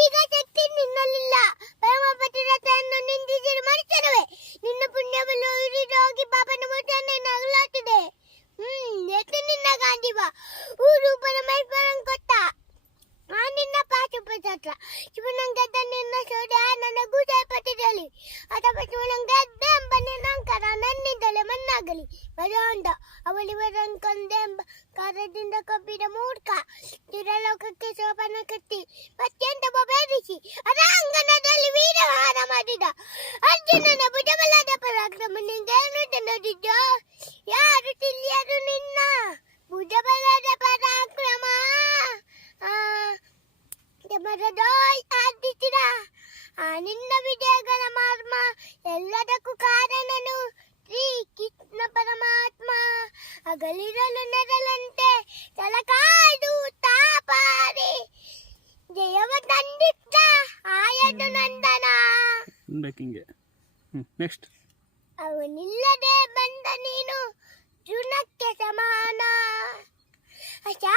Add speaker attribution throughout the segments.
Speaker 1: ಈಗ ಶಕ್ತಿ ನಿನ್ನಲಿಲ್ಲ ಪರಮ ಪತಿರಥನ್ನು ನಿಂದಿಸಿರು ಮರುತ್ತಾನವೆ ನಿನ್ನ ಪುಣ್ಯವನ್ನು ಹಿಡಿದೋಗಿ ಬಾಬನ ಮೂರ್ತಿಯನ್ನು ನಗಲಾಗ್ತಿದೆ ಹ್ಮ್ ಎತ್ತು ನಿನ್ನ ಗಾಂಧಿವ ಊರು ಪರಮೇಶ್ವರ ಗೊತ್ತ ಆ ನಿನ್ನ ಪಾಶುಪತ್ರ ಶಿವನ ಗದ್ದ ನಿನ್ನ ಸೋದೆ ನನ್ನ ಗೂಜೆ ಪಟ್ಟಿದಲ್ಲಿ ಅಥವಾ ಶಿವನ ಗದ್ದ ಎಂಬ ನಿನ್ನಂಕರ ನನ್ನಿಂದಲೇ ಮಣ್ಣಾಗಲಿ ಬರೋಂಡ ಅವಳಿ ಬರಂ ಕಂದೆ ಎಂಬ ಕಾರದಿಂದ ಕಬ್ಬಿದ ಮೂರ್ಖ ಚಿರಲೋಕಕ್ಕೆ ಶೋಭನ ಕಟ್ಟಿ ಹೊರದೋಯ್ ಆದಿತ್ತೀರಾ ಆ ನಿನ್ನ ವಿಜಯಗಳ ಮಾರ್ಮ ಎಲ್ಲದಕ್ಕೂ ಕಾರಣನು ಶ್ರೀ ಕೃಷ್ಣ ಪರಮಾತ್ಮ ಅಗಲಿರಲು ನೆರಲಂತೆ ತಲಕಾಡು ತಾಪಾರಿ ದೇವ ತಂದಿತ್ತ ಆಯದು ನಂದನ ನೆಕ್ಸ್ಟ್ ಅವನಿಲ್ಲದೆ ಬಂದ ನೀನು ಜುನಕ್ಕೆ ಸಮಾನ ಅಚಾ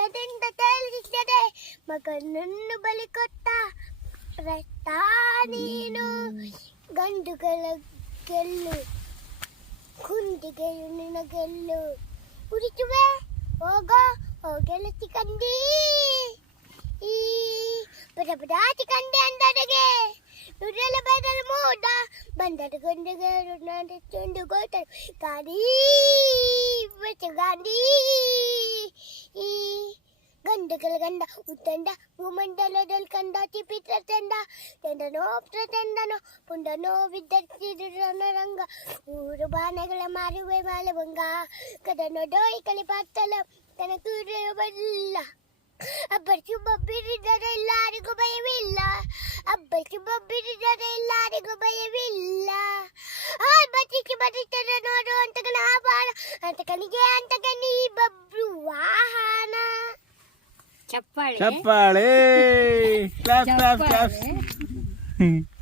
Speaker 1: Aladin datang di sini. Maka nenu balik kota. Pertani nu gandu kala gelu. Kundi gelu nena gelu. Uri cuba. Oga, oga lagi kandi. I, pada pada lagi kandi anda lagi. muda. Bandar gundu gelu nanti cundu kota. Kandi, macam kandi. Ii. ഉണ്ടകള് കണ്ട ഉത്തണ്ട ഭൂമണ്ഡലതൽ കണ്ടാത്തി പിത്രണ്ടനോ പ്രതണ്ടനോ പുണ്ടനോ വിദ്യർത്ഥിരംഗ ഊരുപാനകളെ മാറുവേ മാലവങ്ക കഥനോ Doe കളി പാത്തലം തനക്കുരുവല്ല ಅಬ್ಬರ್ಚು ಬಬ್ಬಿರಿದ ಎಲ್ಲಾರಿಗೂ ಭಯವಿಲ್ಲ ಅಬ್ಬರ್ಚು ಬಬ್ಬಿರಿದ ಎಲ್ಲಾರಿಗೂ ಭಯವಿಲ್ಲ ಬಬ್ರು ವಾಹನ Chapale.
Speaker 2: Chapale. Clap, clap, clap, clap.